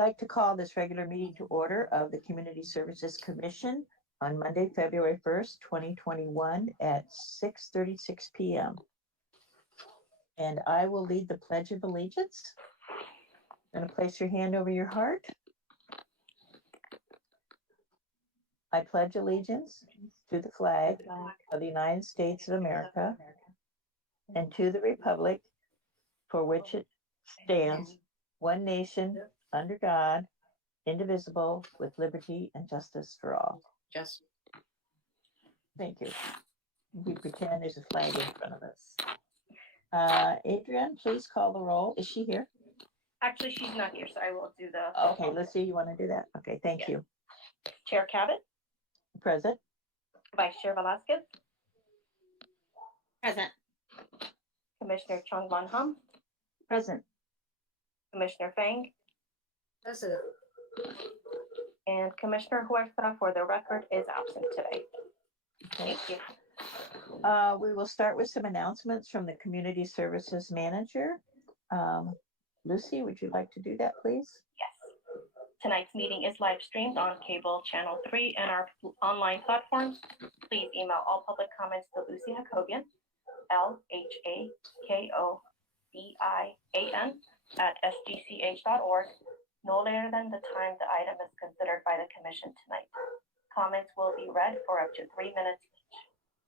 I'd like to call this regular meeting to order of the Community Services Commission on Monday, February 1st, 2021 at 6:36 p.m. And I will lead the Pledge of Allegiance. Going to place your hand over your heart. I pledge allegiance to the flag of the United States of America and to the republic for which it stands, one nation, under God, indivisible, with liberty and justice for all. Yes. Thank you. We pretend there's a flag in front of us. Adrienne, please call the roll. Is she here? Actually, she's not here, so I will do the. Okay, let's see. You want to do that? Okay, thank you. Chair Cabot, Present. Vice Chair Velasquez, Present. Commissioner Chung Von Hum, Present. Commissioner Fang, Present. and Commissioner Huerta, for the record, is absent today. Okay. Thank you. We will start with some announcements from the Community Services Manager. Lucy, would you like to do that, please? Yes. Tonight's meeting is live streamed on cable channel 3 and our online platforms. Please email all public comments to Lucy Hakobian, LHAKOBIAN @sgch.org, no later than the time the item is considered by the Commission tonight. Comments will be read for up to 3 minutes each.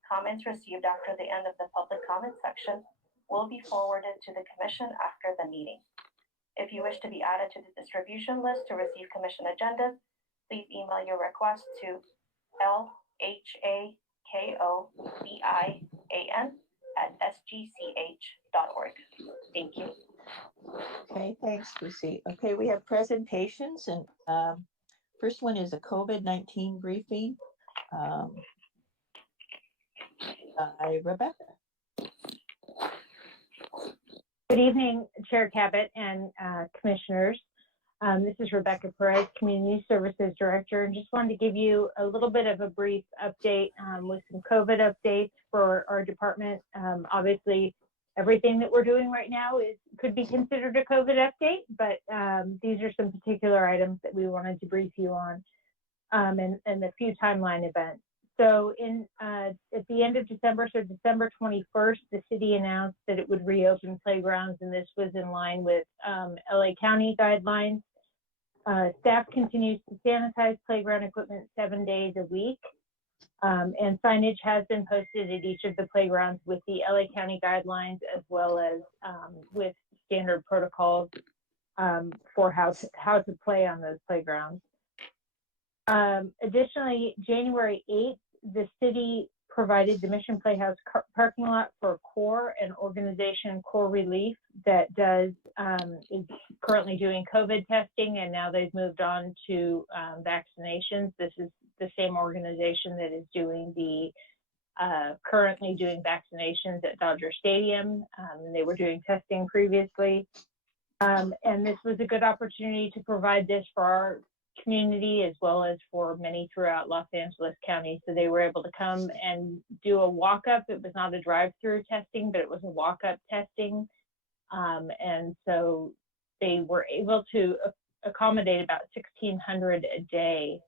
Comments received after the end of the public comment section will be forwarded to the Commission after the meeting. If you wish to be added to the distribution list to receive Commission agendas, please email your request to LHAKOBIAN @sgch.org. Thank you. Okay, thanks, Lucy. Okay, we have presentations, and first one is a COVID-19 briefing by Rebecca. Good evening, Chair Cabot and Commissioners. This is Rebecca Perez, Community Services Director, and just wanted to give you a little bit of a brief update with some COVID updates for our department. Obviously, everything that we're doing right now could be considered a COVID update, but these are some particular items that we wanted to brief you on and a few timeline events. So at the end of December, so December 21st, the city announced that it would reopen playgrounds, and this was in line with LA County guidelines. Staff continues to sanitize playground equipment 7 days a week, and signage has been posted at each of the playgrounds with the LA County guidelines, as well as with standard protocols for how to play on those playgrounds. Additionally, January 8th, the city provided the Mission Playhouse parking lot for CORE, an organization, CORE Relief, that is currently doing COVID testing, and now they've moved on to vaccinations. This is the same organization that is doing currently doing vaccinations at Dodger Stadium, and they were doing testing previously. And this was a good opportunity to provide this for our community as well as for many throughout Los Angeles County. So they were able to come and do a walk-up. It was not a drive-through testing, but it was a walk-up testing. And so they were able to accommodate about 1,600 a day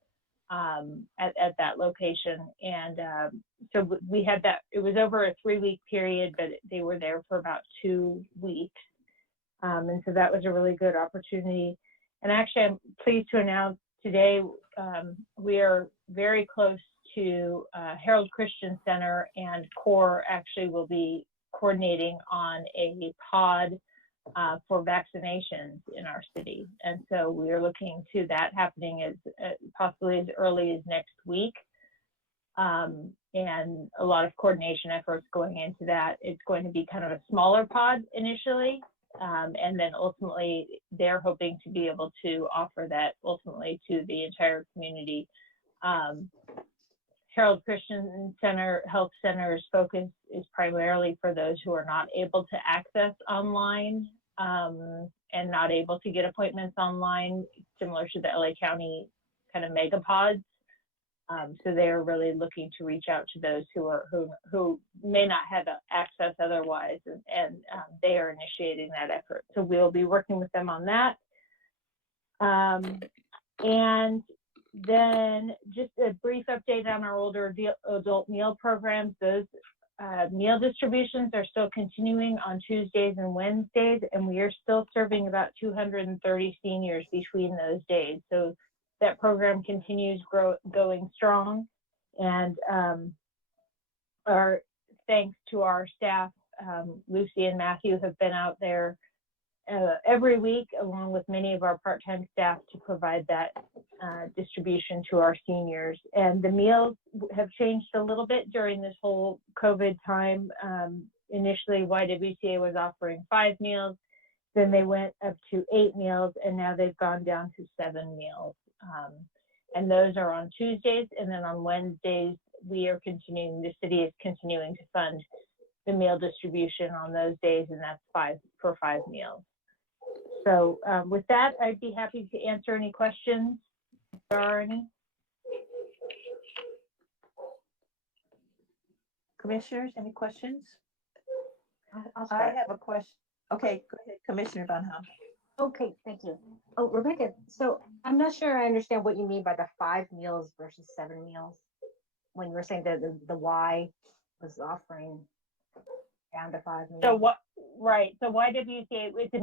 at that location. And so we had that, it was over a 3-week period, but they were there for about 2 weeks. And so that was a really good opportunity. And actually, I'm pleased to announce today we are very close to Harold Christian Center, and CORE actually will be coordinating on a pod for vaccinations in our city. And so we are looking to that happening as possibly as early as next week. And a lot of coordination efforts going into that. It's going to be kind of a smaller pod initially. And then ultimately, they're hoping to be able to offer that ultimately to the entire community. Harold Christian Center Health Center's focus is primarily for those who are not able to access online and not able to get appointments online, similar to the LA County kind of mega pods. So they're really looking to reach out to those who may not have access otherwise, and they are initiating that effort. So we'll be working with them on that. And then just a brief update on our older adult meal programs. Those meal distributions are still continuing on Tuesdays and Wednesdays, and we are still serving about 230 seniors between those days. So that program continues going strong, and our thanks to our staff, Lucy and Matthew have been out there every week, along with many of our part-time staff, to provide that distribution to our seniors. And the meals have changed a little bit during this whole COVID time. Initially, YWCA was offering 5 meals, then they went up to 8 meals, and now they've gone down to 7 meals. And those are on Tuesdays, and then on Wednesdays, the city is continuing to fund the meal distribution on those days, and that's 5 meals. So with that, I'd be happy to answer any questions, if there are any. Commissioners, any questions? I'll I start. have a question. Okay, go ahead, Commissioner Van Houten. Okay, thank you. Oh, Rebecca, so I'm not sure I understand what you mean by the 5 meals versus 7 meals. When you were saying that the Y was offering down to 5 meals. So what? Right. So YWCA, it's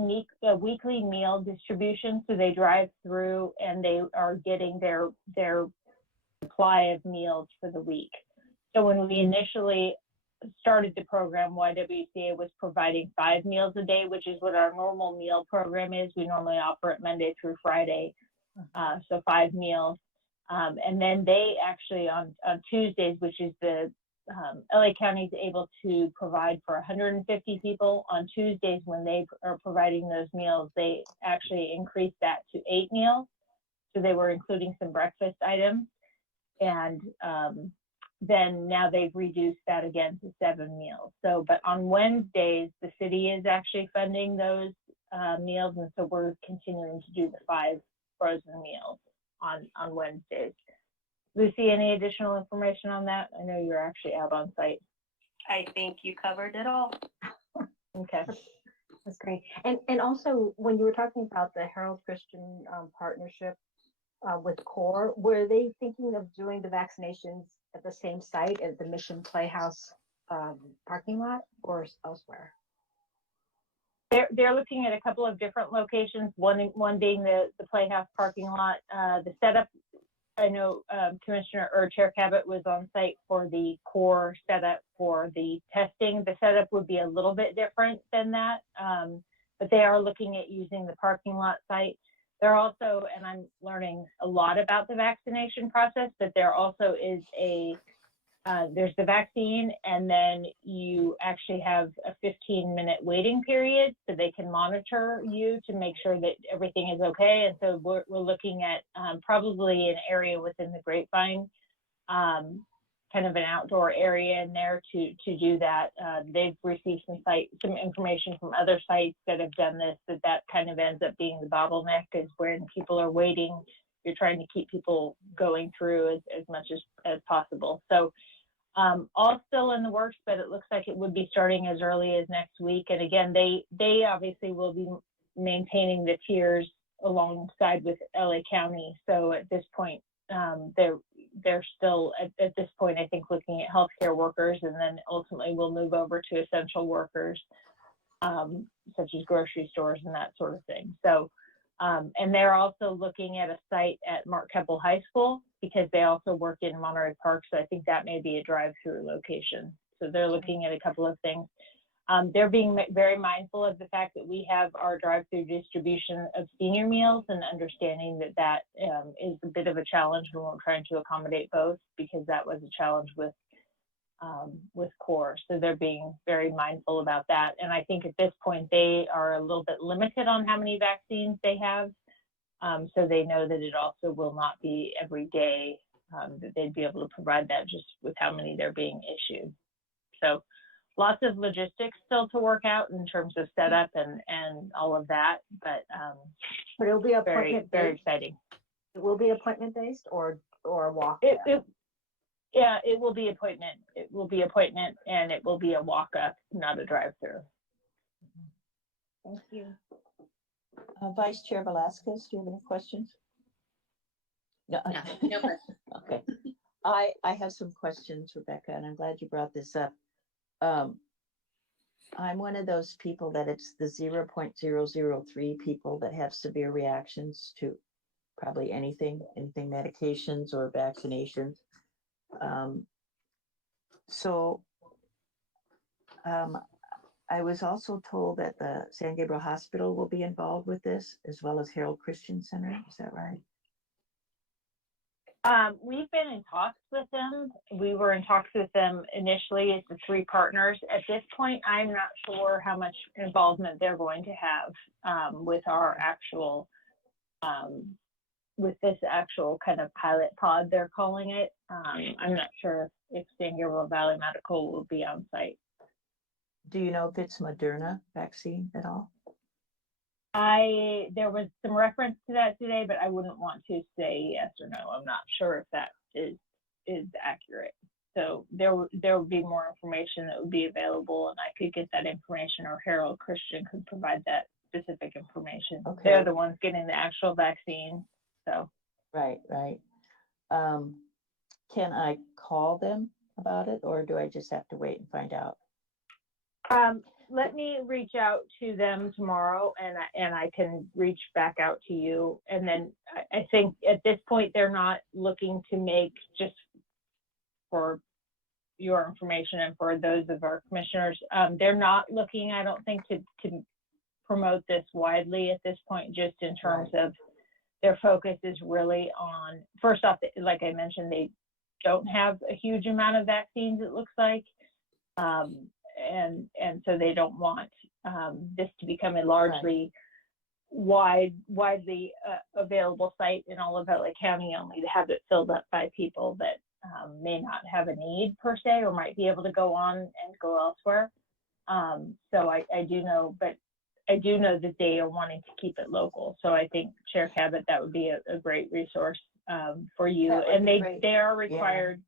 a weekly meal distribution. So they drive through and they are getting their supply of meals for the week. So when we initially started the program, YWCA was providing 5 meals a day, which is what our normal meal program is. We normally offer it Monday through Friday, so 5 meals. And then they actually on Tuesdays, which is the LA County is able to provide for 150 people. On Tuesdays, when they are providing those meals, they actually increased that to 8 meals. So they were including some breakfast items. And then now they've reduced that again to 7 meals. So, but on Wednesdays, the city is actually funding those meals. And so we're continuing to do the 5 frozen meals on Wednesdays. Lucy, any additional information on that? I know you're actually out on site. I think you covered it all. Okay. That's great. And also, when you were talking about the Herald Christian partnership with CORE, were they thinking of doing the vaccinations at the same site as the Mission Playhouse parking lot or elsewhere? They're looking at a couple of different locations, one being the Playhouse parking lot. The setup, I know Commissioner or Chair Cabot was on site for the CORE setup for the testing. The setup would be a little bit different than that, but they are looking at using the parking lot site. There also, and I'm learning a lot about the vaccination process, but there also is there's the vaccine, and then you actually have a 15-minute waiting period so they can monitor you to make sure that everything is okay. And so we're looking at probably an area within the Grapevine, kind of an outdoor area in there to do that. They've received some information from other sites that have done this, that kind of ends up being the bottleneck, is when people are waiting, you're trying to keep people going through as much as possible. So all still in the works, but it looks like it would be starting as early as next week. And again, they obviously will be maintaining the tiers alongside with LA County. So at this point, they're still at this point, I think, looking at healthcare workers, and then ultimately we'll move over to essential workers, such as grocery stores and that sort of thing. So, and they're also looking at a site at Mark Keppel High School, because they also work in Monterey Park. So I think that may be a drive-through location. So they're looking at a couple of things. They're being very mindful of the fact that we have our drive-through distribution of senior meals, and understanding that is a bit of a challenge when we're trying to accommodate both, because that was a challenge with CORE. So they're being very mindful about that. And I think at this point, they are a little bit limited on how many vaccines they have. So they know that it also will not be every day that they'd be able to provide that, just with how many they're being issued. So lots of logistics still to work out in terms of setup and all of that, but it'll be very appointment-based. exciting. It will be appointment-based or a walk? Yeah, it will be appointment. It will be appointment, and it will be a walk-up, not a drive-through. Thank you. Vice Chair Velasquez, do you have any questions? No, No question. okay. I have some questions, Rebecca, and I'm glad you brought this up. I'm one of those people that it's the 0.003 people that have severe reactions to probably anything medications or vaccinations. I was also told that the San Gabriel Hospital will be involved with this, as well as Harold Christian Center. Is that right? We've been in talks with them. We were in talks with them initially as the three partners. At this point, I'm not sure how much involvement they're going to have with our actual, with this actual kind of pilot pod, they're calling it. I'm not sure if San Gabriel Valley Medical will be on site. Do you know if it's Moderna vaccine at all? There was some reference to that today, but I wouldn't want to say yes or no. I'm not sure if that is accurate. So there would be more information that would be available, and I could get that information, or Harold Christian could provide that specific information. Okay. They're the ones getting the actual vaccine. So Right. Can I call them about it, or do I just have to wait and find out? let me reach out to them tomorrow, and I can reach back out to you. And then I think at this point they're not looking to make, just for your information and for those of our commissioners, they're not looking, I don't think, to promote this widely at this point, just in terms of their focus is really on, first off, like I mentioned, they don't have a huge amount of vaccines, it looks like. And so they don't want this to become a largely widely available site in all of LA County, only to have it filled up by people that may not have a need per se, or might be able to go on and go elsewhere. So I do know, but I do know that they are wanting to keep it local. So I think, Chair Cabot, that would be a great resource for you. And they are required,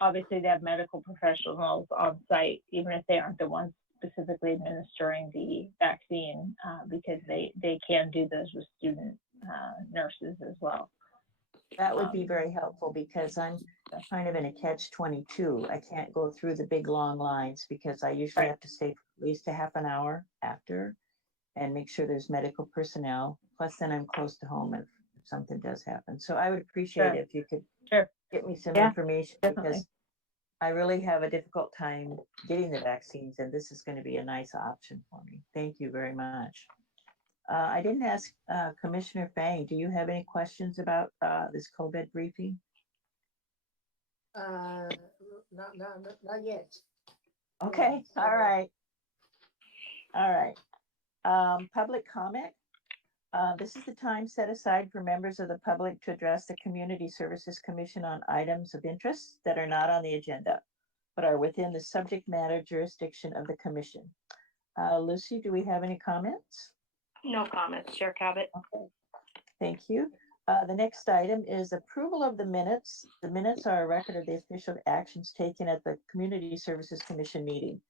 obviously, to have medical professionals on site, even if they aren't the ones specifically administering the vaccine, because they can do those with student nurses as well. That would be very helpful, because I'm kind of in a catch-22. I can't go through the big long lines, because I usually have to stay for at least a half an hour after and make sure there's medical personnel. Plus, then I'm close to home if something does happen. So I would appreciate it if you could get me some information, because I really have a difficult time getting the vaccines, and this is going to be a nice option for me. Thank you very much. I didn't ask Commissioner Fang, do you have any questions about this COVID briefing? Not yet. Okay, all right. Public comment. This is the time set aside for members of the public to address the Community Services Commission on items of interest that are not on the agenda, but are within the subject matter jurisdiction of the commission. Lucy, do we have any comments? No comments, Chair Cabot. Okay, thank you. The next item is approval of the minutes. The minutes are a record of the official actions taken at the Community Services Commission meeting.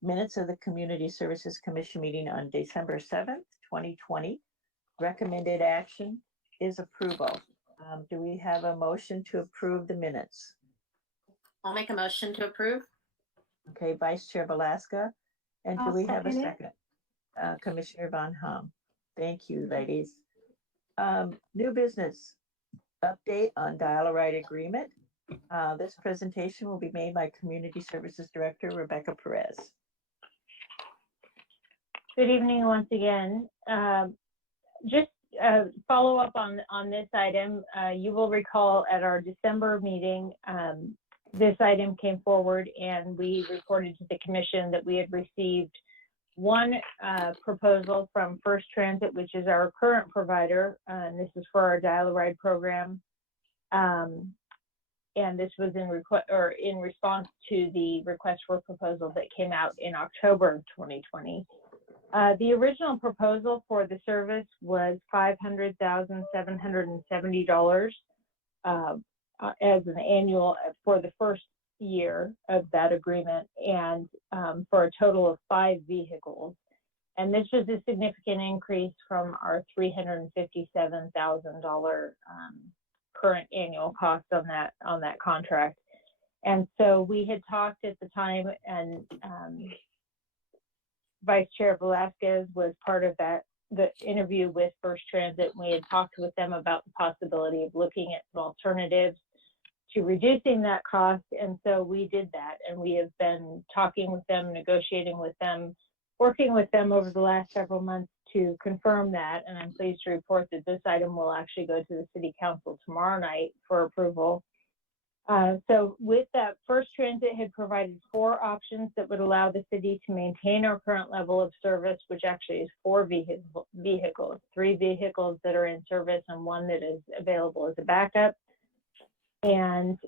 Minutes of the Community Services Commission meeting on December 7th, 2020. Recommended action is approval. Do we have a motion to approve the minutes? I'll make a motion to approve. Okay, Vice Chair Velasquez. And do I'll we have a second second? Commissioner Von Hom. Thank you, ladies. New business update on dial-a-ride agreement. This presentation will be made by Community Services Director Rebecca Perez. Good evening once again. Just follow up on this item. You will recall at our December meeting, this item came forward, and we reported to the commission that we had received one proposal from First Transit, which is our current provider, and this is for our dial-a-ride program. And this was in response to the request for proposal that came out in October of 2020. The original proposal for the service was $500,770 as an annual for the first year of that agreement, and for a total of 5 vehicles. And this was a significant increase from our $357,000 current annual cost on that contract. And so we had talked at the time, and Vice Chair Velasquez was part of the interview with First Transit. We had talked with them about the possibility of looking at some alternatives to reducing that cost. And so we did that, and we have been talking with them, negotiating with them, working with them over the last several months to confirm that. And I'm pleased to report that this item will actually go to the City Council tomorrow night for approval. So with that, First Transit had provided 4 options that would allow the city to maintain our current level of service, which actually is 4 vehicles, 3 vehicles that are in service and 1 that is available as a backup. And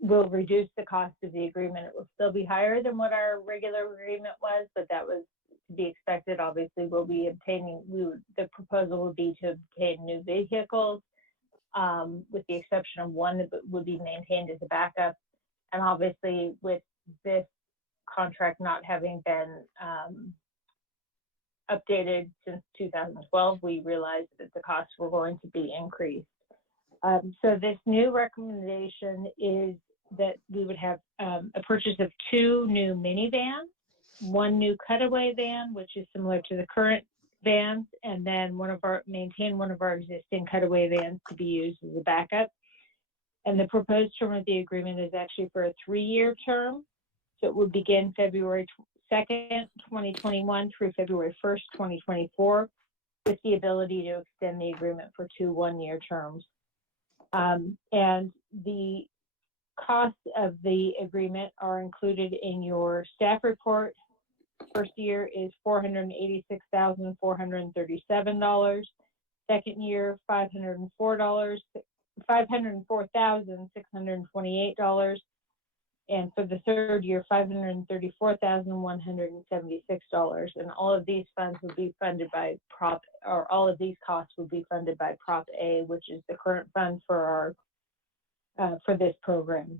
will reduce the cost of the agreement. It will still be higher than what our regular agreement was, but that was to be expected. Obviously, the proposal would be to obtain new vehicles, with the exception of 1 that would be maintained as a backup. And obviously, with this contract not having been updated since 2012, we realized that the costs were going to be increased. So this new recommendation is that we would have a purchase of 2 new minivans, 1 new cutaway van, which is similar to the current vans, and then maintain one of our existing cutaway vans to be used as a backup. And the proposed term of the agreement is actually for a 3-year term. So it would begin February 2nd, 2021 through February 1st, 2024, with the ability to extend the agreement for 2 one-year terms. And the costs of the agreement are included in your staff report. First year is $486,437. Second year, $504,628. And for the third year, $534,176. And all of these funds would be funded by all of these costs would be funded by Prop A, which is the current fund for for this program.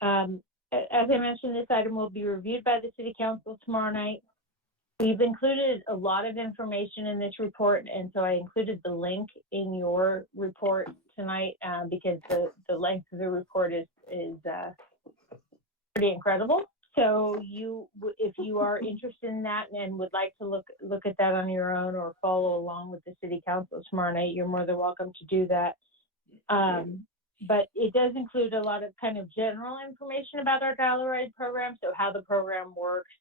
As I mentioned, this item will be reviewed by the City Council tomorrow night. We've included a lot of information in this report, and so I included the link in your report tonight because the length of the report is pretty incredible. So if you are interested in that and would like to look at that on your own or follow along with the City Council tomorrow night, you're more than welcome to do that. But it does include a lot of kind of general information about our dial-a-ride program, so how the program works,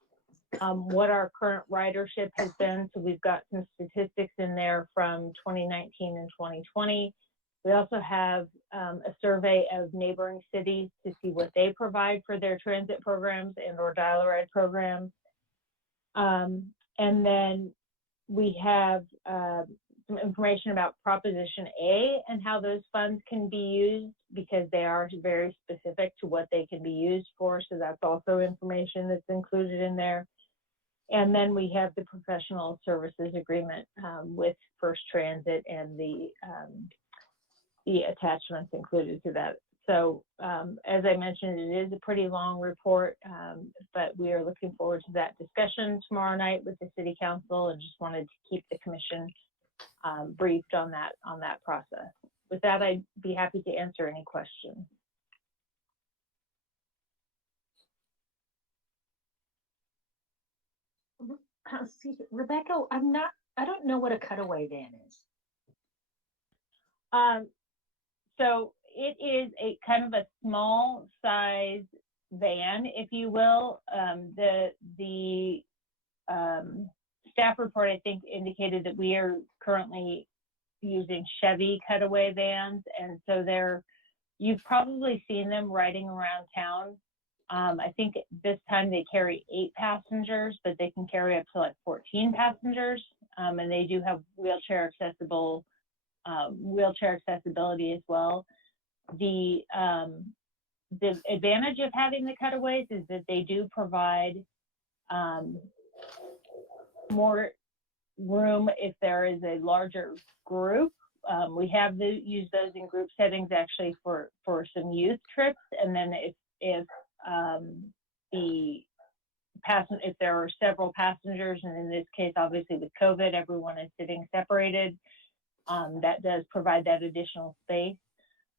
what our current ridership has been. So we've got some statistics in there from 2019 and 2020. We also have a survey of neighboring cities to see what they provide for their transit programs and or dial-a-ride programs. And then we have some information about Proposition A and how those funds can be used, because they are very specific to what they can be used for. So that's also information that's included in there. And then we have the professional services agreement with First Transit and the attachments included to that. So as I mentioned, it is a pretty long report, but we are looking forward to that discussion tomorrow night with the City Council, and just wanted to keep the commission briefed on that process. With that, I'd be happy to answer any questions. See, Rebecca, I don't know what a cutaway van is. So it is a kind of a small size van, if you will. The staff report, I think, indicated that we are currently using Chevy cutaway vans, and so you've probably seen them riding around town. I think this time they carry 8 passengers, but they can carry up to like 14 passengers, and they do have wheelchair accessibility as well. The advantage of having the cutaways is that they do provide more room if there is a larger group. We have used those in group settings actually for some youth trips, and then if if there are several passengers, and in this case, obviously with COVID, everyone is sitting separated, that does provide that additional space.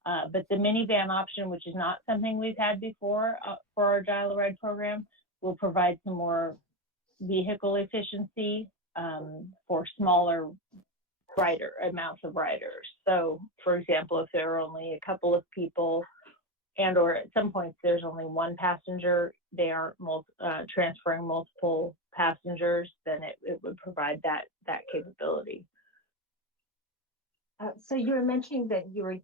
But the minivan option, which is not something we've had before for our Dial-A-Ride program, will provide some more vehicle efficiency for smaller amounts of riders. So, for example, if there are only a couple of people, and/or at some points there's only one passenger, they aren't transferring multiple passengers, then it would provide that capability. So you were mentioning that the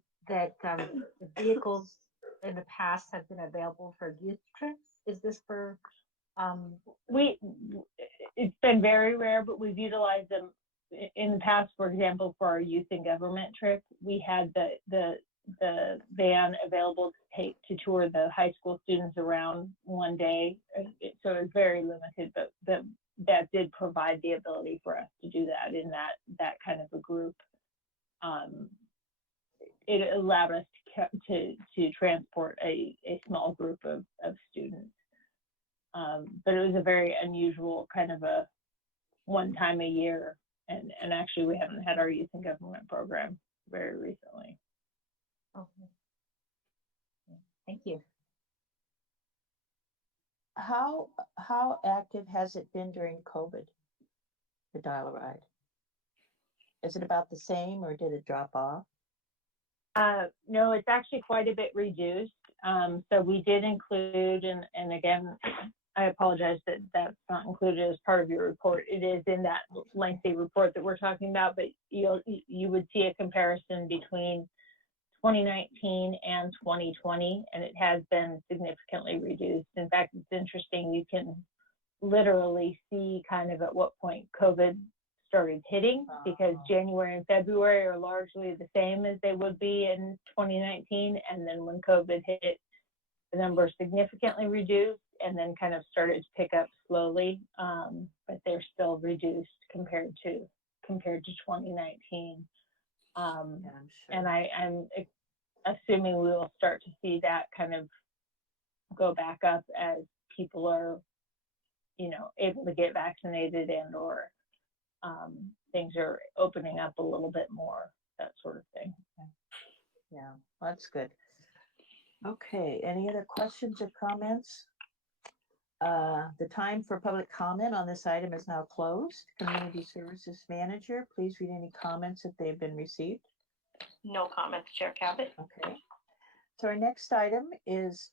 vehicles in the past have been available for youth trips. Is this for? It's been very rare, but we've utilized them in the past. For example, for our youth and government trip, we had the van available to tour the high school students around one day. So it was very limited, but that did provide the ability for us to do that in that kind of a group. It allowed us to transport a small group of students. But it was a very unusual kind of a one time a year. And actually we haven't had our youth and government program very recently. Okay. Thank you. How active has it been during COVID, the Dial-A-Ride? Is it about the same, or did it drop off? No, it's actually quite a bit reduced. So we did include, and again, I apologize that that's not included as part of your report. It is in that lengthy report that we're talking about, but you would see a comparison between 2019 and 2020, and it has been significantly reduced. In fact, it's interesting, you can literally see kind of at what point COVID started hitting, because January and February are largely the same as they would be in 2019, and then when COVID hit, the number significantly reduced and then kind of started to pick up slowly, but they're still reduced compared to 2019. Yeah, I'm sure. And I'm assuming we will start to see that kind of go back up as people are, able to get vaccinated and/or things are opening up a little bit more, that sort of thing. Yeah, that's good. Okay, any other questions or comments? The time for public comment on this item is now closed. Community Services Manager, please read any comments if they've been received. No comments, Chair Cabot. Okay. So our next item is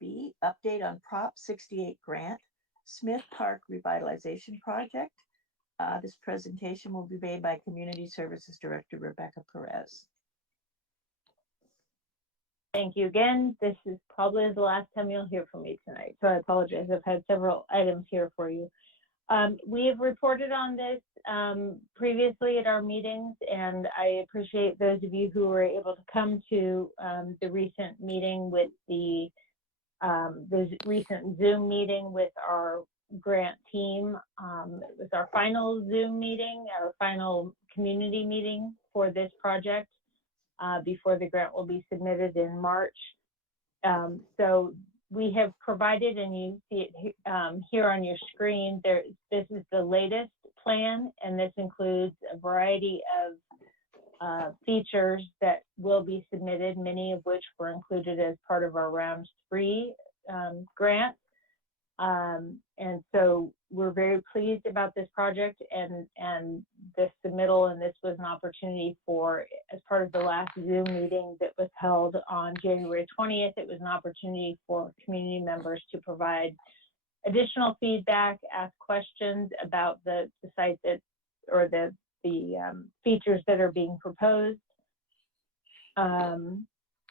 B, update on Prop 68 grant, Smith Park Revitalization Project. This presentation will be made by Community Services Director Rebecca Perez. Thank you again. This is probably the last time you'll hear from me tonight, so I apologize. I've had several items here for you. We have reported on this previously at our meetings, and I appreciate those of you who were able to come to the recent meeting with the recent Zoom meeting with our grant team. It was our final Zoom meeting, our final community meeting for this project before the grant will be submitted in March. So we have provided, and you see it here on your screen, this is the latest plan, and this includes a variety of features that will be submitted, many of which were included as part of our round 3 grant. And so we're very pleased about this project and the submittal, and this was an opportunity for, as part of the last Zoom meeting that was held on January 20th, it was an opportunity for community members to provide additional feedback, ask questions about the site or the features that are being proposed.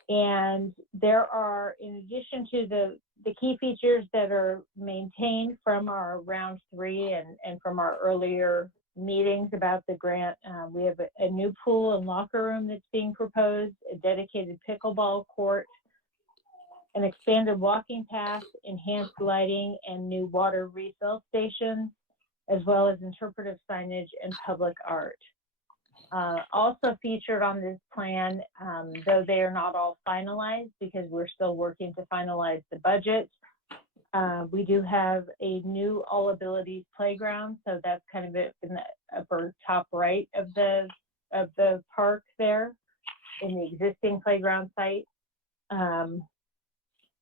And there are, in addition to the key features that are maintained from our round 3 and from our earlier meetings about the grant, we have a new pool and locker room that's being proposed, a dedicated pickleball court, an expanded walking path, enhanced lighting, and new water refill stations, as well as interpretive signage and public art. Also featured on this plan, though they are not all finalized because we're still working to finalize the budget, We do have a new all abilities playground, so that's kind of it in the upper top right of the park there in the existing playground site.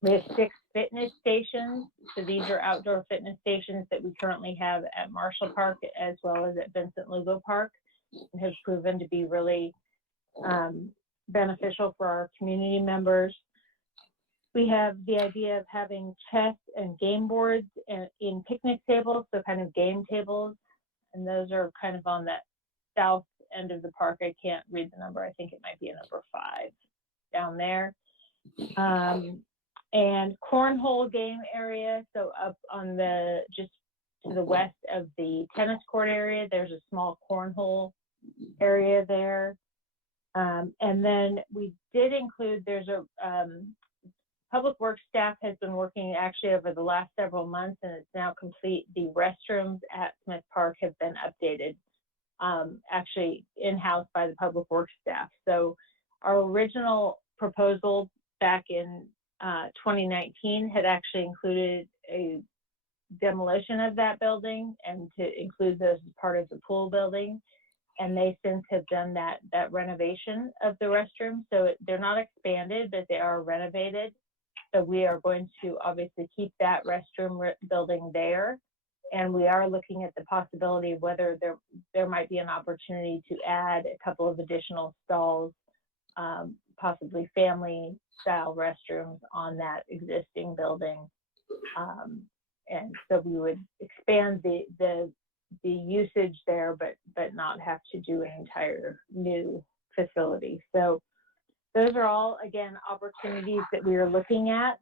We have 6 fitness stations. So these are outdoor fitness stations that we currently have at Marshall Park as well as at Vincent Lugo Park, and have proven to be really beneficial for our community members. We have the idea of having chess and game boards in picnic tables, so kind of game tables, and those are kind of on that south end of the park. I can't read the number. I think it might be a number 5 down there. And cornhole game area, so up on the, just to the west of the tennis court area, there's a small cornhole area there. And then we did include, there's a, Public Works staff has been working actually over the last several months, and it's now complete. The restrooms at Smith Park have been updated, actually in-house by the Public Works staff. So our original proposal back in 2019 had actually included a demolition of that building and to include those as part of the pool building. And they since have done that renovation of the restroom. So they're not expanded, but they are renovated. So we are going to obviously keep that restroom building there. And we are looking at the possibility of whether there might be an opportunity to add a couple of additional stalls, possibly family style restrooms on that existing building. And so we would expand the usage there, but not have to do an entire new facility. So those are all, again, opportunities that we are looking at,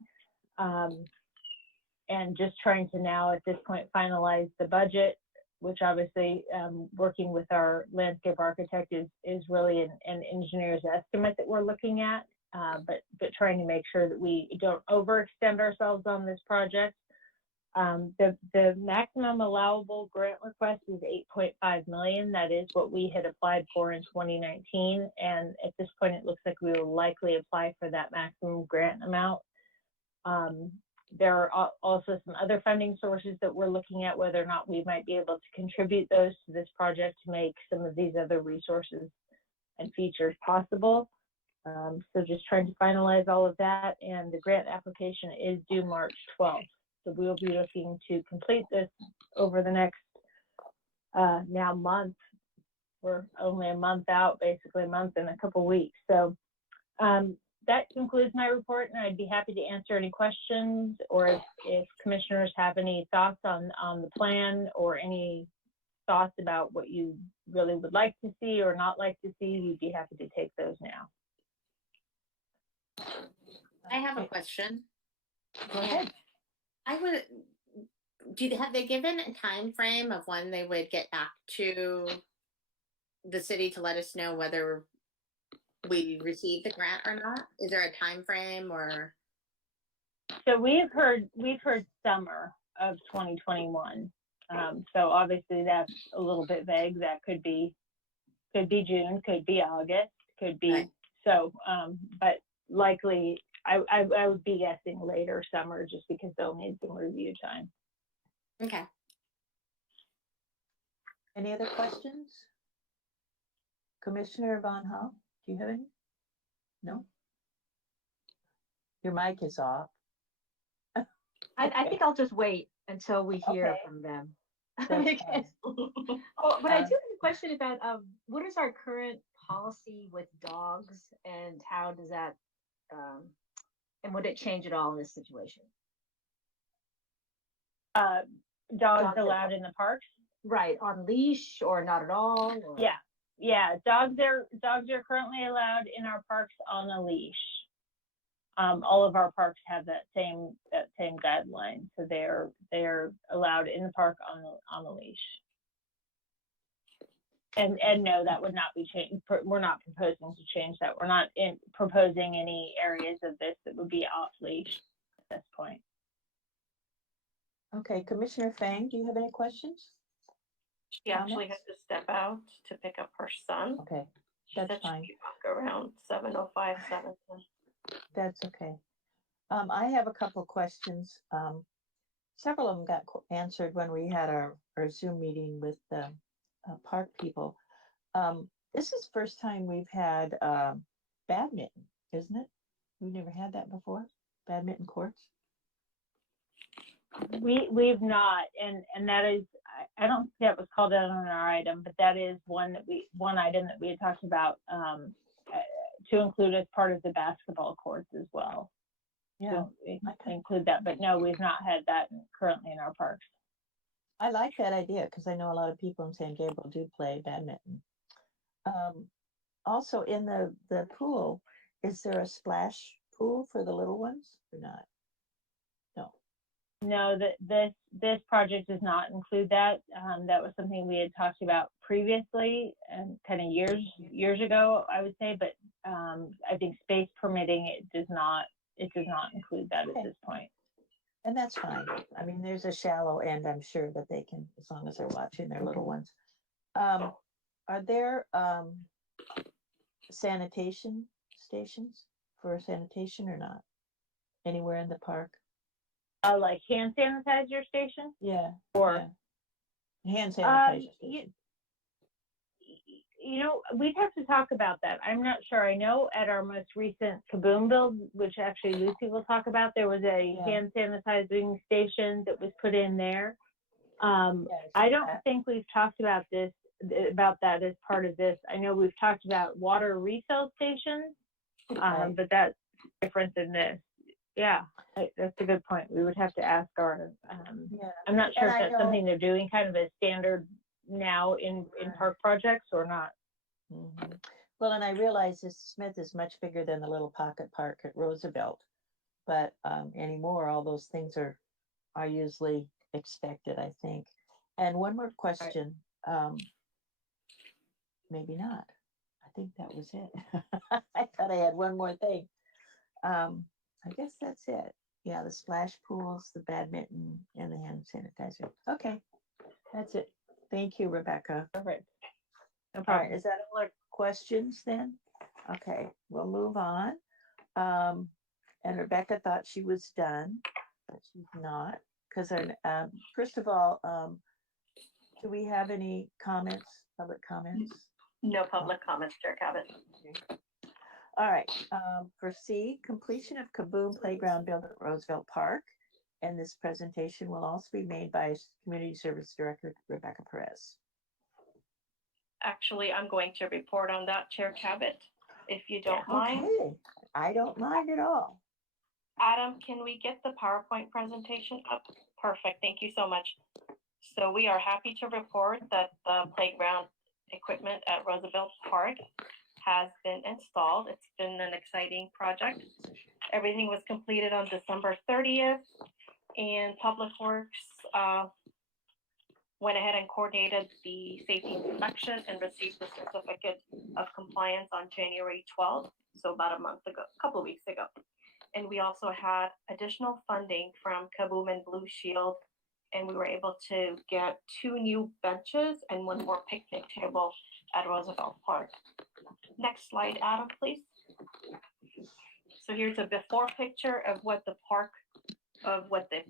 and just trying to now at this point finalize the budget, which obviously working with our landscape architect is really an engineer's estimate that we're looking at, but trying to make sure that we don't overextend ourselves on this project. The maximum allowable grant request is $8.5 million. That is what we had applied for in 2019. And at this point, it looks like we will likely apply for that maximum grant amount. There are also some other funding sources that we're looking at, whether or not we might be able to contribute those to this project to make some of these other resources and features possible. So just trying to finalize all of that. And the grant application is due March 12th. So we'll be looking to complete this over the next now month. We're only a month out, basically a month and a couple weeks. So that concludes my report, and I'd be happy to answer any questions, or if commissioners have any thoughts on the plan or any thoughts about what you really would like to see or not like to see, we'd be happy to take those now. I have a question. Go ahead. Have they given a time frame of when they would get back to the city to let us know whether we received the grant or not? Is there a time frame or? So we've heard summer of 2021. So obviously that's a little bit vague. That could be June, could be August, could be Right. So, but likely I would be guessing later summer, just because they'll need some review time. Okay. Any other questions? Commissioner Von Hall, do you have any? No? Your mic is off. I think I'll just wait until we hear Okay. from them. That's fine. Because- oh, but I do have a question about what is our current policy with dogs, and how does that and would it change at all in this situation? Dogs Dogs allowed in the parks? Right, on leash or not at all? Or? Yeah. Dogs are currently allowed in our parks on a leash. All of our parks have that same guideline, so they're allowed in the park on a leash. And no, that would not be changed. We're not proposing to change that. We're not proposing any areas of this that would be off leash at this point. Okay, Commissioner Fang, do you have any questions? She actually had Comments? to step out to pick up her son. Okay, She that's said fine. she'd be back around 7:05, 7:10. That's okay. I have a couple questions. several of them got answered when we had our Zoom meeting with the park people. This is the first time we've had badminton, isn't it? We've never had that before, badminton courts. We've not, and that is, I don't think that was called out on our item, but that is one item that we had talked about to include as part of the basketball courts as well. Yeah, To include that, but no, we've not had that currently in our parks. I like that idea because I know a lot of people in San Gabriel do play badminton. Also, in the pool, is there a splash pool for the little ones or not? No. No, this project does not include that. That was something we had talked about previously and kind of years ago, I would say. But I think space permitting, it does not include that at this point. And that's fine. I mean, there's a shallow end, I'm sure that they can, as long as they're watching their little ones. Are there sanitation stations for sanitation or not? Anywhere in the park? Like hand sanitizer station? Yeah. Or yeah. Hand sanitizer station. You know, we'd have to talk about that. I'm not sure. I know at our most recent Kaboom build, which actually Lucy will talk about, there was a hand sanitizing station that was put in there. I don't think we've talked about that as part of this. I know we've talked about water refill stations, but that's different than this. Yeah, that's a good point. We would have to ask our, I'm not sure if that's something they're doing kind of a standard now in park projects or not. Mm-hmm. Well, and I realize this Smith is much bigger than the little pocket park at Roosevelt, but anymore, all those things are usually expected, I think. And one more question, maybe not. I think that was it. I thought I had one more thing. I guess that's it. Yeah, the splash pools, the badminton, and the hand sanitizer. Okay, that's it. Thank you, Rebecca. Perfect. No All problem. right, is that all our questions then? Okay, we'll move on. And Rebecca thought she was done, but she's not. Because first of all, do we have any comments, public comments? No public comments, Chair Cabot. Okay. All right, for C, completion of Kaboom Playground build at Roosevelt Park. And this presentation will also be made by Community Service Director Rebecca Perez. Actually, I'm going to report on that, Chair Cabot, if you don't mind. Okay, I don't mind at all. Adam, can we get the PowerPoint presentation up? Perfect, thank you so much. So we are happy to report that the playground equipment at Roosevelt Park has been installed. It's been an exciting project. Everything was completed on December 30th, and Public Works went ahead and coordinated the safety inspection and received the certificate of compliance on January 12th, so about a month ago, a couple of weeks ago. And we also had additional funding from Kaboom and Blue Shield, and we were able to get 2 new benches and 1 more picnic table at Roosevelt Park. Next slide, Adam, please. So here's a before picture of what the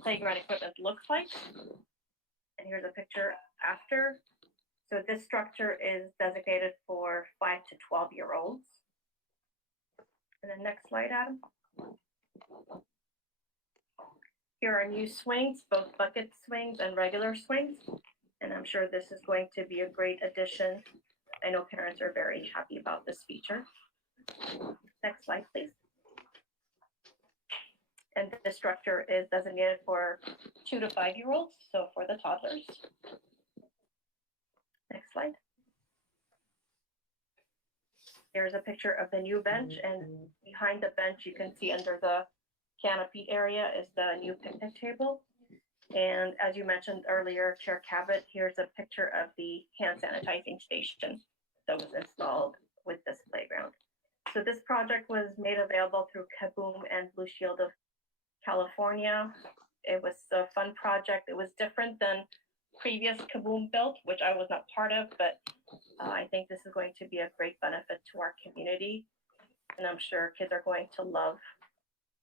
playground equipment looks like. And here's a picture after. So this structure is designated for 5 to 12-year-olds. And then next slide, Adam. Here are new swings, both bucket swings and regular swings. And I'm sure this is going to be a great addition. I know parents are very happy about this feature. Next slide, please. And the structure is designated for 2 to 5-year-olds, so for the toddlers. Next slide. Here's a picture of the new bench, and behind the bench, you can see under the canopy area is the new picnic table. And as you mentioned earlier, Chair Cabot, here's a picture of the hand sanitizing station that was installed with this playground. So this project was made available through Kaboom and Blue Shield of California. It was a fun project. It was different than previous Kaboom built, which I was not part of, but I think this is going to be a great benefit to our community. And I'm sure kids are going to love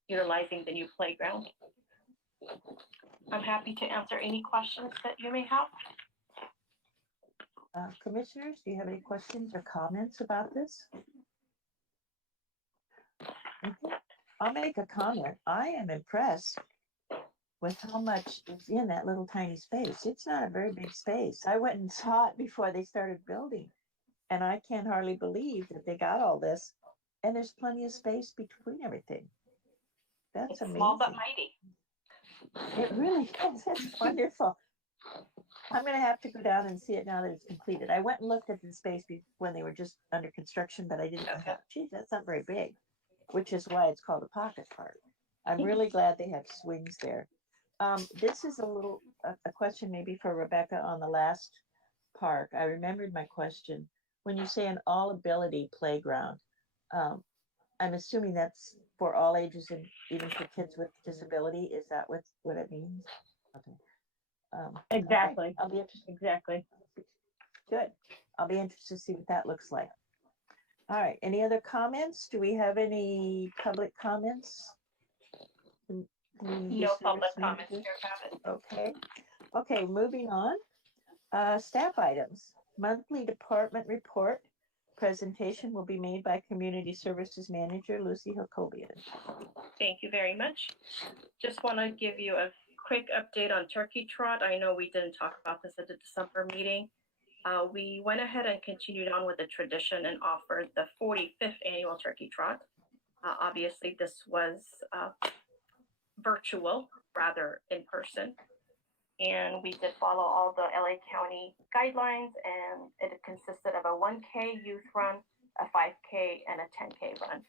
utilizing the new playground. I'm happy to answer any questions that you may have. Commissioners, do you have any questions or comments about this? Okay. I'll make a comment. I am impressed with how much is in that little tiny space. It's not a very big space. I went and saw it before they started building, and I can't hardly believe that they got all this, and there's plenty of space between everything. That's It's amazing. small but mighty. It really is. It's wonderful. I'm going to have to go down and see it now that it's completed. I went and looked at the space when they were just under construction, but I didn't know, geez, that's not very big, which is why it's called a pocket park. I'm really glad they have swings there. This is a question maybe for Rebecca on the last park. I remembered my question. When you say an all ability playground, I'm assuming that's for all ages and even for kids with disability. Is that what it means? Okay. Exactly. Okay. I'll be interested. Exactly. Good. I'll be interested to see what that looks like. All right. Any other comments? Do we have any public comments? No public comments, Chair Babbitt. Okay. Okay, moving on. Staff items. Monthly department report presentation will be made by Community Services Manager Lucy Jacobian. Thank you very much. Just want to give you a quick update on Turkey Trot. I know we didn't talk about this at the December meeting. We went ahead and continued on with the tradition and offered the 45th annual Turkey Trot. Obviously, this was virtual rather in person. And we did follow all the LA County guidelines, and it consisted of a 1K youth run, a 5K, and a 10K run,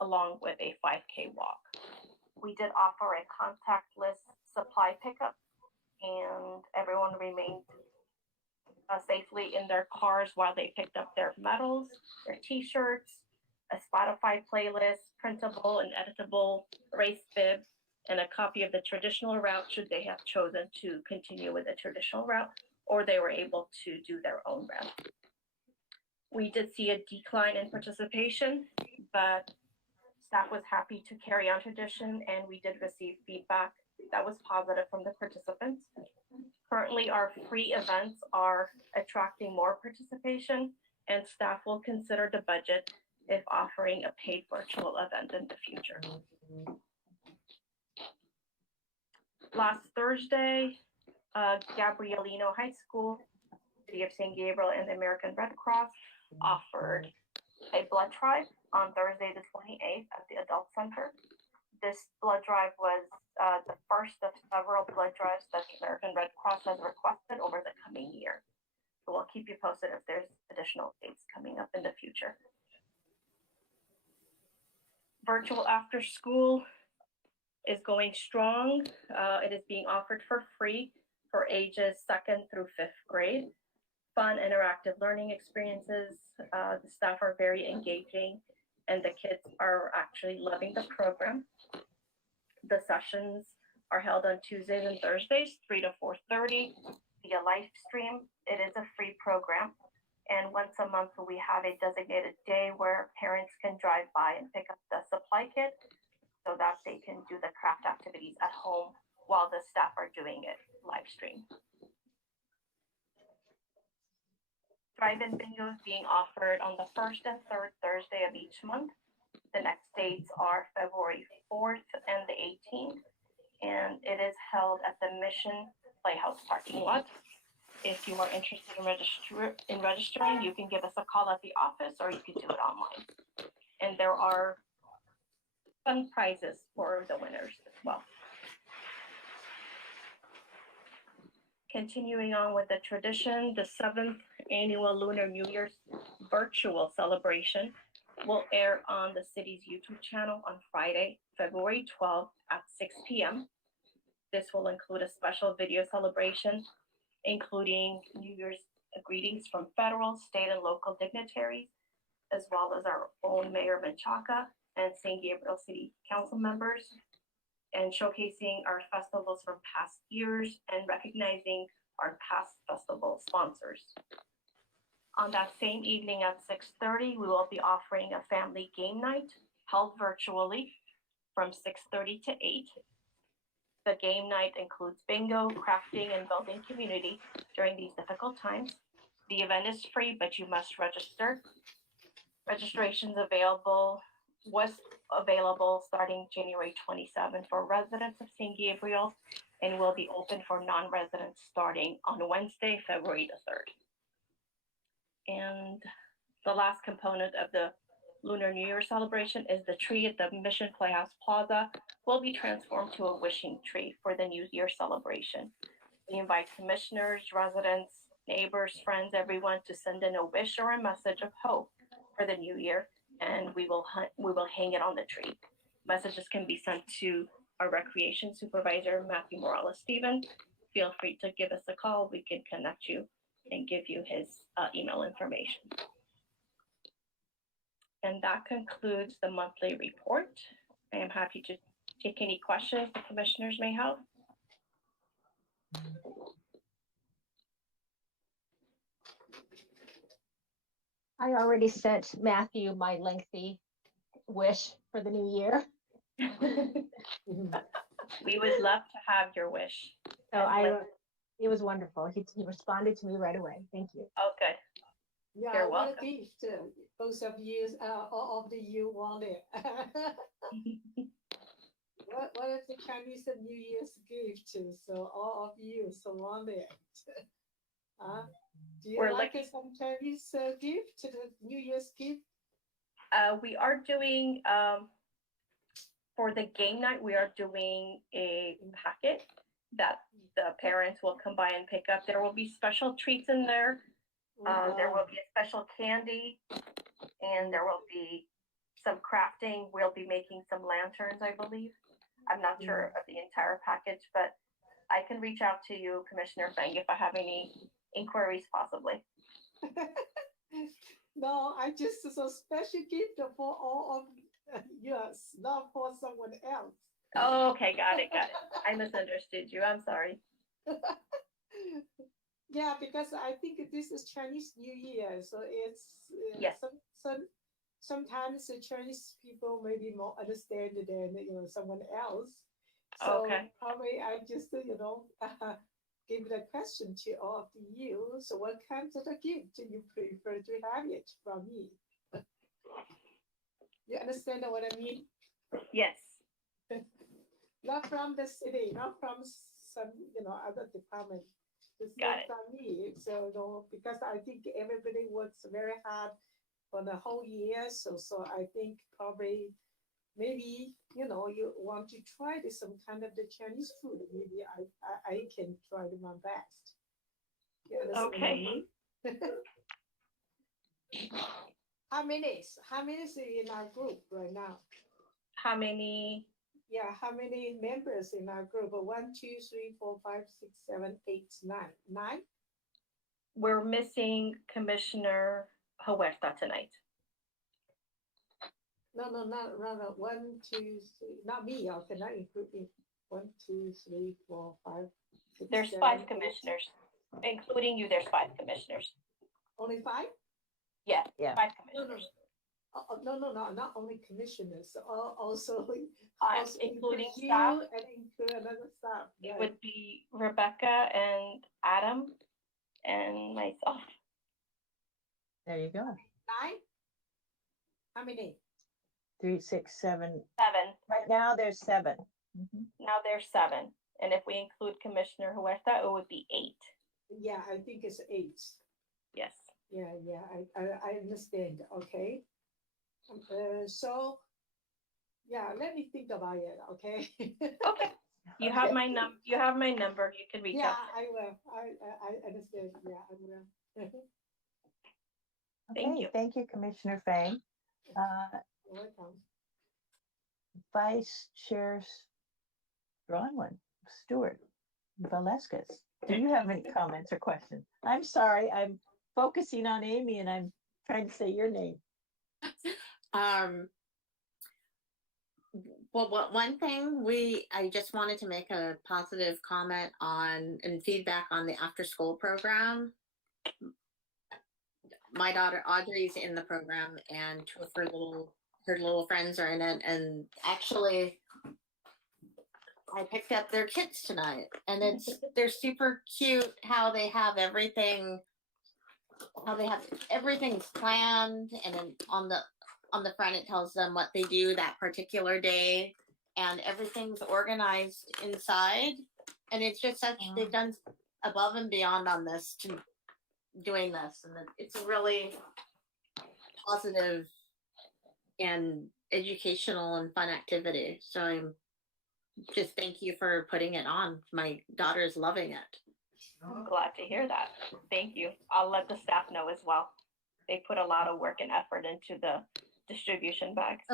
along with a 5K walk. We did offer a contactless supply pickup, and everyone remained safely in their cars while they picked up their medals, their t-shirts, a Spotify playlist, printable and editable race bib, and a copy of the traditional route should they have chosen to continue with the traditional route, or they were able to do their own route. We did see a decline in participation, but staff was happy to carry on tradition, and we did receive feedback that was positive from the participants. Currently, our free events are attracting more participation, and staff will consider the budget if offering a paid virtual event in the future. Last Thursday, Gabrielino High School, City of St. Gabriel, and the American Red Cross offered a blood drive on Thursday the 28th at the Adult Center. This blood drive was the first of several blood drives that the American Red Cross has requested over the coming year. So we'll keep you posted if there's additional dates coming up in the future. Virtual after school is going strong. It is being offered for free for ages 2nd through 5th grade. Fun, interactive learning experiences. The staff are very engaging, and the kids are actually loving the program. The sessions are held on Tuesdays and Thursdays, 3 to 4:30 via live stream. It is a free program. And once a month, we have a designated day where parents can drive by and pick up the supply kit so that they can do the craft activities at home while the staff are doing it live stream. Drive-in bingo is being offered on the 1st and 3rd Thursday of each month. The next dates are February 4th and the 18th, and it is held at the Mission Playhouse parking lot. If you are interested in registering, you can give us a call at the office, or you can do it online. And there are fun prizes for the winners as well. Continuing on with the tradition, the 7th annual Lunar New Year's virtual celebration will air on the city's YouTube channel on Friday, February 12th at 6 p.m. This will include a special video celebration, including New Year's greetings from federal, state, and local dignitaries, as well as our own Mayor Menchaca and St. Gabriel City Council members, and showcasing our festivals from past years and recognizing our past festival sponsors. On that same evening at 6:30, we will be offering a family game night held virtually from 6:30 to 8. The game night includes bingo, crafting, and building community during these difficult times. The event is free, but you must register. Registration's was available starting January 27 for residents of St. Gabriel and will be open for non-residents starting on Wednesday, February the 3rd. And the last component of the Lunar New Year celebration is the tree at the Mission Playhouse Plaza will be transformed to a wishing tree for the New Year celebration. We invite commissioners, residents, neighbors, friends, everyone to send in a wish or a message of hope for the new year, and we will hang it on the tree. Messages can be sent to our recreation supervisor, Matthew Morales Stevens. Feel free to give us a call. We can connect you and give you his email information. And that concludes the monthly report. I am happy to take any questions the commissioners may have. I already sent Matthew my lengthy wish for the new year. We would love to have your wish. So it was wonderful. He responded to me right away. Thank you. Oh, good. Yeah, You're what welcome. a gift. Both of you, all of you wanted. What is the Chinese New Year's gift? So all of you so wanted. Do you We're like looking- some Chinese gift, the New Year's gift? We are doing, for the game night, we are doing a packet that the parents will come by and pick up. There will be special treats in there. There will be a special candy, and there will be some crafting. We'll be making some lanterns, I believe. I'm not sure of the entire package, but I can reach out to you, Commissioner Feng, if I have any inquiries possibly. No, I just a special gift for all of yes, not for someone else. Oh, okay, got it. I misunderstood you. I'm sorry. Yeah, because I think this is Chinese New Year, so it's Yes. Sometimes the Chinese people maybe more understand than someone else. So Okay. probably I just give the question to all of you. So what kind of a gift do you prefer to have it from me? You understand what I mean? Yes. Not from the city, not from some other department. It's Got not it. from me. So because I think everybody works very hard for the whole year. So I think probably maybe you want to try some kind of the Chinese food. Maybe I can try my best. You understand what I Okay. mean? How many is in our group right now? How many? Yeah, how many members in our group? 1, 2, 3, 4, 5, 6, 7, 8, 9. 9? We're missing Commissioner Huerta tonight. No, not 1, 2, 3. Not me. Okay, not include me. 1, 2, 3, 4, 5, 6. There's 7, 5 8. commissioners, including you. There's 5 commissioners. Only 5? Yeah, Yeah. 5 No, commissioners. no, not only commissioners. Also Including you staff. and include another staff. It Right. would be Rebecca and Adam and myself. There you go. 9? How many? 3, 6, 7. 7. Right now, there's 7. Mhm. Now there's 7. And if we include Commissioner Huerta, it would be 8. Yeah, I think it's 8. Yes. Yeah, I understand. Okay. So, yeah, let me think about it. Okay. Okay. You have my number. You have my number. You can reach Yeah, out. I will. I understand. Yeah, I will. Thank Okay, you. thank you, Commissioner Fang. You're welcome. Vice Chair Stewart Velasquez. Do you have any comments or questions? I'm sorry, I'm focusing on Amy and I'm trying to say your name. Well, one thing I just wanted to make a positive comment on and feedback on the after school program. My daughter Audrey's in the program and 2 of her little friends are in it, and actually I picked up their kits tonight, and they're super cute. How they have everything's planned, and then on the front it tells them what they do that particular day, and everything's organized inside. And it's just such they've done above and beyond on this to doing this, and it's a really positive and educational and fun activity. So I'm just thank you for putting it on. My daughter's loving it. I'm glad to hear that. Thank you. I'll let the staff know as well. They put a lot of work and effort into the distribution bags.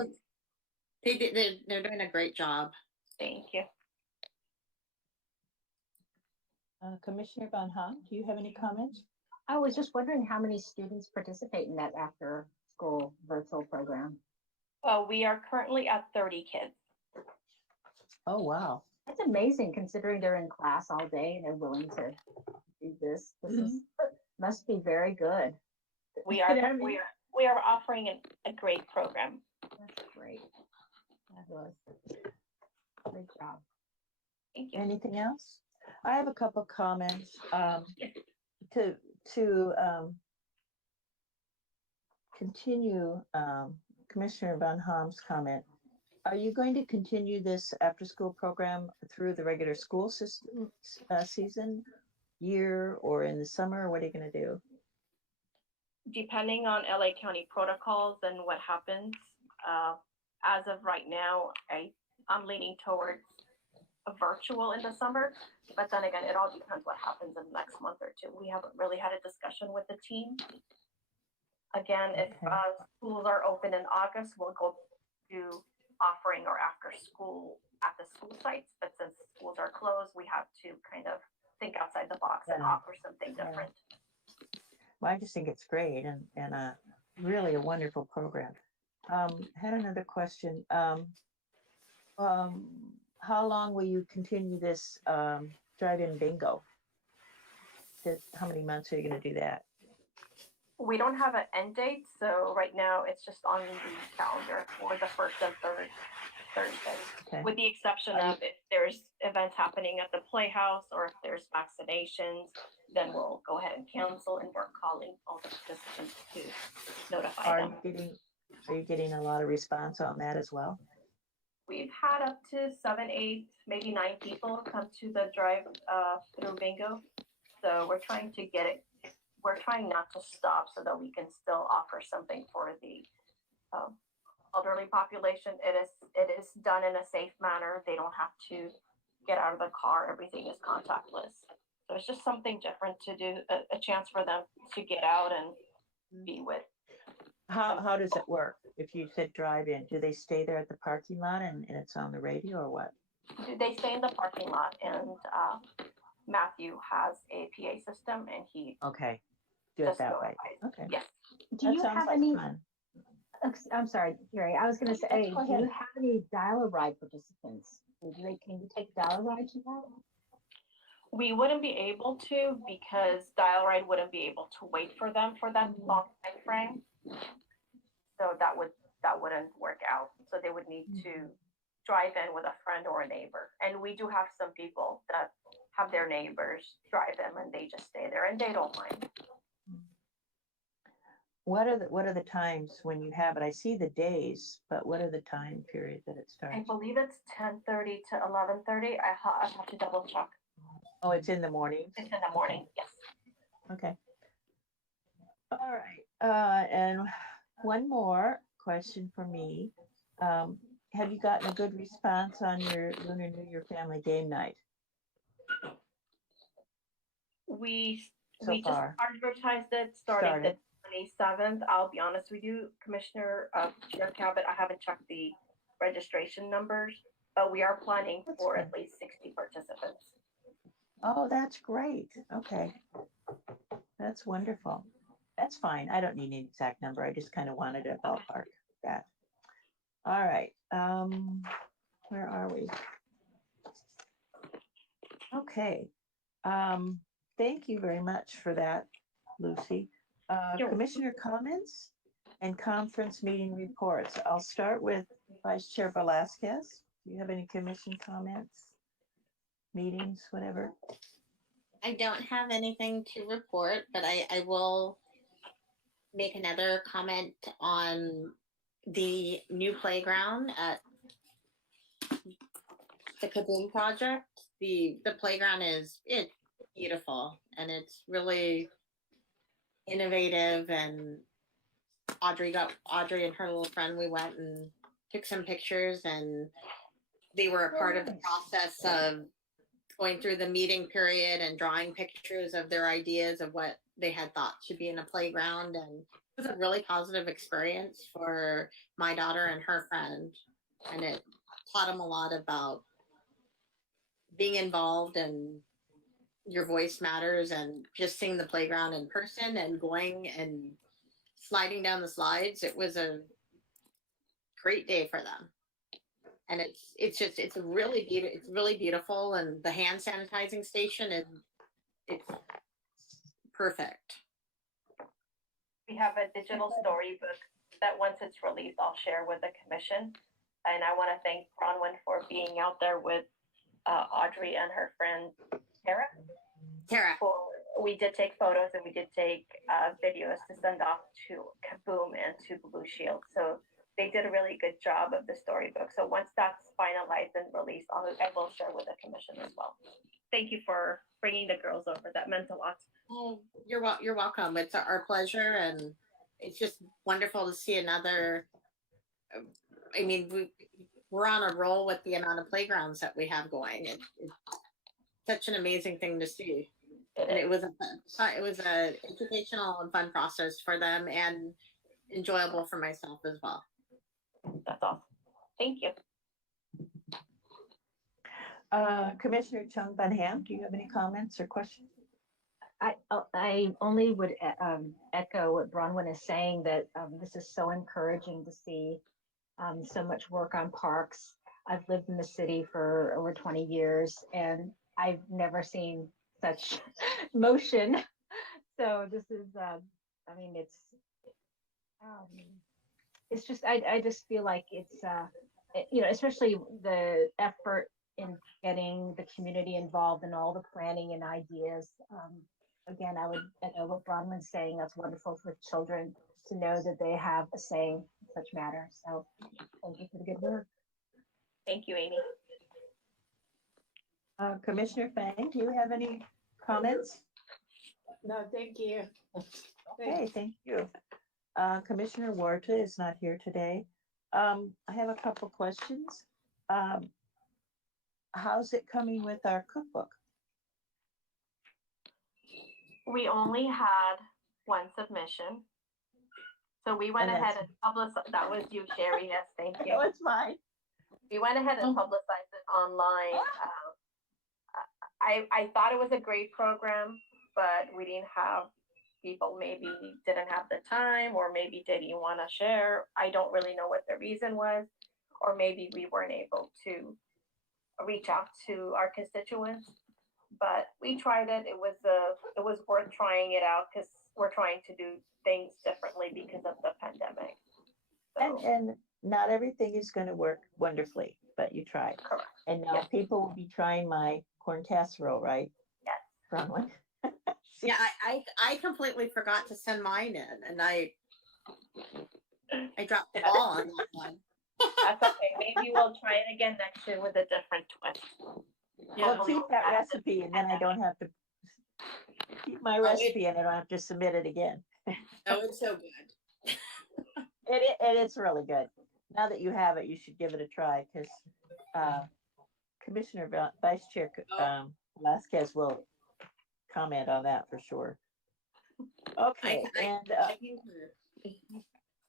They're doing a great job. Thank you. Commissioner Von Hahn, do you have any comments? I was just wondering how many students participate in that after school virtual program. We are currently at 30 kids. Oh, wow. That's amazing considering they're in class all day and they're willing to do this. This is must be very good. We are offering a great program. That's great. Fabulous. Great job. Thank you. Anything else? I have a couple comments to continue Commissioner Von Hahn's comment. Are you going to continue this after-school program through the regular school system season, year, or in the summer? What are you going to do? Depending on LA County protocols and what happens, as of right now, I'm leaning towards a virtual in the summer. But then again, it all depends what happens in the next month or two. We haven't really had a discussion with the team. Again, if schools are open in August, we'll go to offering our after school at the school sites. But since schools are closed, we have to kind of think outside the box and offer something different. Well, I just think it's great and really a wonderful program. Had another question. How long will you continue this drive-in bingo? How many months are you going to do that? We don't have an end date, so right now it's just on the calendar for the first and third Thursday. Okay. With the exception of if there's events happening at the Playhouse or if there's vaccinations, then we'll go ahead and cancel, and we're calling all the participants to notify them. Are you getting a lot of response on that as well? We've had up to 7, 8, maybe 9 people come to the drive through bingo. So we're trying to get it. We're trying not to stop so that we can still offer something for the elderly population. It is done in a safe manner. They don't have to get out of the car. Everything is contactless. So it's just something different to do, a chance for them to get out and be with. How does it work? If you said drive-in, do they stay there at the parking lot and it's on the radio or what? They stay in the parking lot, and Matthew has a PA system, and he do it that way. notifies. Okay. Yes. Do you have any? I'm sorry, Gary. I was going to say, Go do ahead. you have any dial-a-ride participants? Can you take dial-a-ride to that? We wouldn't be able to because Dial Ride wouldn't be able to wait for them for that long time frame. So that wouldn't work out. So they would need to drive in with a friend or a neighbor. And we do have some people that have their neighbors drive them, and they just stay there and they don't mind. What are the times when you have it? I see the days, but what are the time periods that it starts? I believe it's 10:30 to 11:30. I have to double check. Oh, it's in the morning. It's in the morning. Yes. Okay. All right. And one more question for me. Have you gotten a good response on your Lunar New Year family game night We so just far? advertised it starting the 27th. I'll be honest with you, Commissioner Chair Cabot, I haven't checked the registration numbers, but we are planning for at least 60 participants. Oh, that's great. Okay. That's wonderful. That's fine. I don't need an exact number. I just kind of wanted a ballpark that. All right. Where are we? Okay. Thank you very much for that, Lucy. Commissioner comments and conference meeting reports. I'll start with Vice Chair Velasquez. Do you have any commission comments? meetings, whatever? I don't have anything to report, but I will make another comment on the new playground at the Kaboom project. The playground it's beautiful and it's really innovative, and Audrey and her little friend, we went and took some pictures, and they were a part of the process of going through the meeting period and drawing pictures of their ideas of what they had thought should be in a playground. And it was a really positive experience for my daughter and her friend. And it taught them a lot about being involved and your voice matters, and just seeing the playground in person and going and sliding down the slides. It was a great day for them. And it's really beautiful, and the hand sanitizing station it's perfect. We have a digital storybook that once it's released, I'll share with the commission. And I want to thank Bronwyn for being out there with Audrey and her friend Tara. We did take photos and we did take videos to send off to Kaboom and to Blue Shield. So they did a really good job of the storybook. So once that's finalized and released, I will share with the commission as well. Thank you for bringing the girls over. That meant a lot. Oh, you're welcome. It's our pleasure, and it's just wonderful to see another. I mean, we're on a roll with the amount of playgrounds that we have going. It's such an amazing thing to see, and it was a educational and fun process for them, and enjoyable for myself as well. That's all. Thank you. Commissioner Chung Bunham, do you have any comments or questions? I only would echo what Bronwyn is saying, that this is so encouraging to see so much work on parks. I've lived in the city for over 20 years and I've never seen such motion. So this is, I mean, it's just, I just feel like it's, you know, especially the effort in getting the community involved in all the planning and ideas. Again, I would echo what Bronwyn's saying. That's wonderful for children to know that they have a say in such matters. So thank you for the good work. Thank you, Amy. Commissioner Fang, do you have any comments? No, thank you. Okay, thank you. Commissioner Warta is not here today. I have a couple questions. How's it coming with our cookbook? We only had one submission. So we went ahead and publicized, that was you, Sherry, yes, thank you. Oh, it's fine. We went ahead and publicized it online. I thought it was a great program, but we didn't have people, maybe didn't have the time, or maybe didn't want to share. I don't really know what the reason was, or maybe we weren't able to reach out to our constituents. But we tried it. It was worth trying it out, because we're trying to do things differently because of the pandemic. So, And not everything is going to work wonderfully, but you tried. correct. And now Yes. people will be trying my corn casserole, right? Yes. Bronwyn? Yeah, I completely forgot to send mine in, and I dropped the ball on that one. That's okay. Maybe we'll try it again next year with a different twist. I'll keep that recipe, and then I don't have to keep my recipe, and I don't have to submit it again. Oh, it's so good. It's really good. Now that you have it, you should give it a try, because Commissioner Vice Chair Velasquez will comment on that for sure. Okay,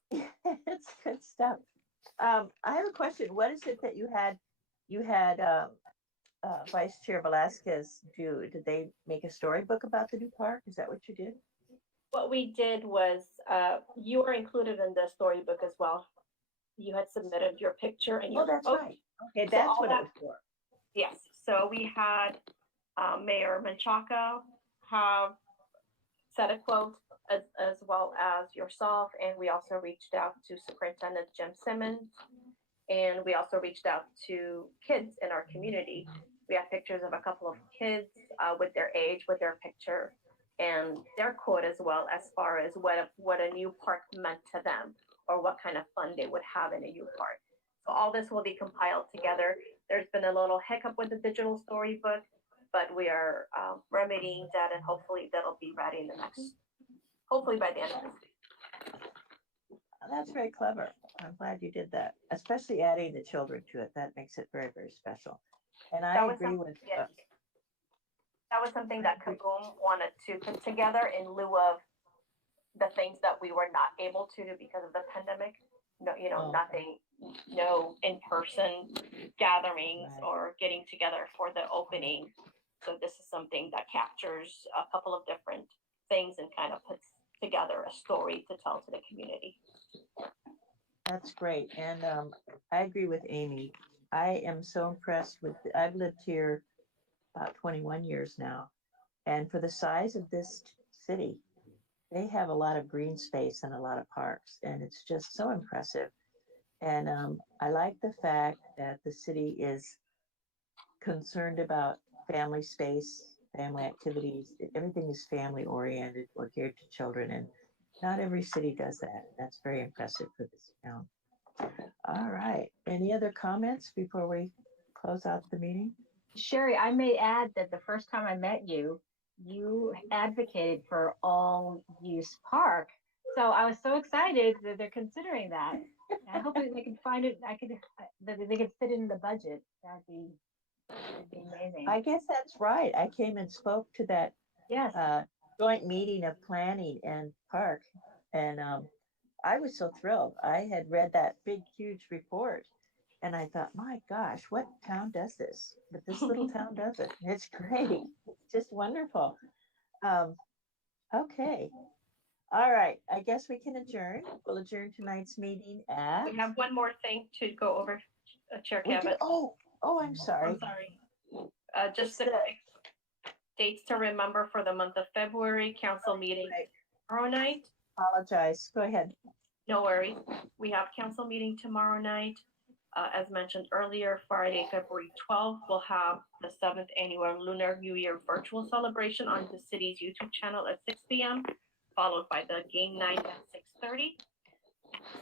it's good stuff. I have a question. What is it that you had Vice Chair Velasquez do? Did they make a storybook about the new park? Is that what you did? What we did was, you were included in the storybook as well. You had submitted your picture and your. Oh, that's right. Okay, that's all what that- it was for. Yes, so we had Mayor Menchaca have said a quote, as well as yourself, and we also reached out to Superintendent Jim Simmons, and we also reached out to kids in our community We have pictures of a couple of kids with their age, with their picture, and their quote as well, as far as what a new park meant to them, or what kind of fun they would have in a new park. So all this will be compiled together. There's been a little hiccup with the digital storybook, but we are remedying that, and hopefully that'll be ready in the next, hopefully by the end of this week. That's very clever. I'm glad you did that, especially adding the children to it. That makes it very, very special. And I agree with. That was something that Kaboom wanted to put together in lieu of the things that we were not able to do because of the pandemic. No, nothing, no in-person gatherings or getting together for the opening. So this is something that captures a couple of different things and kind of puts together a story to tell to the community. That's great. And I agree with Amy. I am so impressed with, I've lived here about 21 years now. And for the size of this city, they have a lot of green space and a lot of parks. And it's just so impressive. And I like the fact that the city is concerned about family space, family activities. Everything is family oriented or geared to children. And not every city does that. That's very impressive for this town. All right. Any other comments before we close out the meeting? Sherry, I may add that the first time I met you, you advocated for all use park. So I was so excited that they're considering that. I hope that they can find it. That they can fit it in the budget. That'd be amazing. I guess that's right. I came and spoke to that Yes. Joint meeting of planning and park. And I was so thrilled. I had read that big, huge report. And I thought, my gosh, what town does this? But this little town does it. It's great. It's just wonderful. Okay. All right. I guess we can adjourn. We'll adjourn tonight's meeting at. We have one more thing to go over, Chair Cabot. Oh, I'm sorry. I'm sorry. Just the dates to remember for the month of February, council meeting tomorrow night. Apologize. Go ahead. No worries. We have council meeting tomorrow night. As mentioned earlier, Friday, February 12th, we'll have the 7th annual Lunar New Year virtual celebration on the city's YouTube channel at 6 p.m., followed by the game night at 6:30.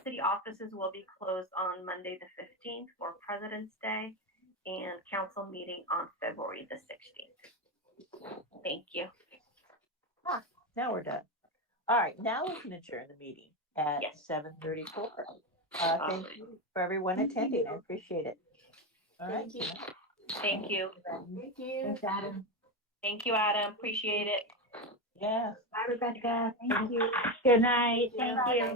City offices will be closed on Monday the 15th for President's Day, and council meeting on February the 16th. Thank you. Now we're done. All right, now we can adjourn the meeting at 7:34. Thank you for everyone attending. I appreciate it. All right. Thank you. Thank you. Thank you. Thanks, Adam. Thank you, Adam. Appreciate it. Yeah. Bye, Rebecca. Thank you. Good night. Thank you.